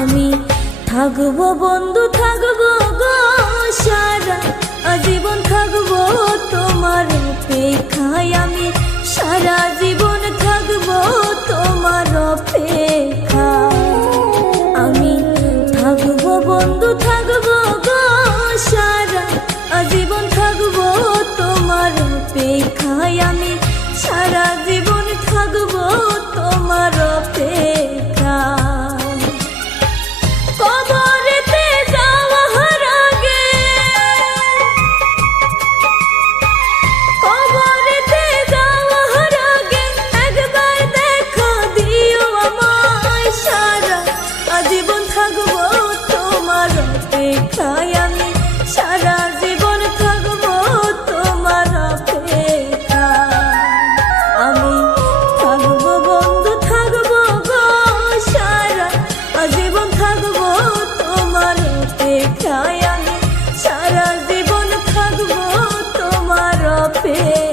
আমি থাকবো বন্ধু, থাকবো গো সারা জীবন, থাকবো তোমার অপেক্ষায়। আমি সারা জীবন থাকবো তোমার অপেক্ষায়। আমি থাকবো বন্ধু, থাকবো গো সারা জীবন, থাকবো তোমার অপেক্ষায়। আমি সারা জীবন থাকবো তোমার অপেক্ষায়। কবরেতে যাওয়ার আগে, কবরেতে যাওয়ার আগে একবার দেখা দিও আমায়। সারা জীবন থাকবো তোমার অপেক্ষায়। আমি সারা জীবন থাকবো তোমার অপেক্ষায়। আমি থাকবো বন্ধু, থাকবো গো সারা জীবন, থাকবো তোমার অপেক্ষায়। আমি সারা জীবন থাকবো তোমার অপেক্ষায়।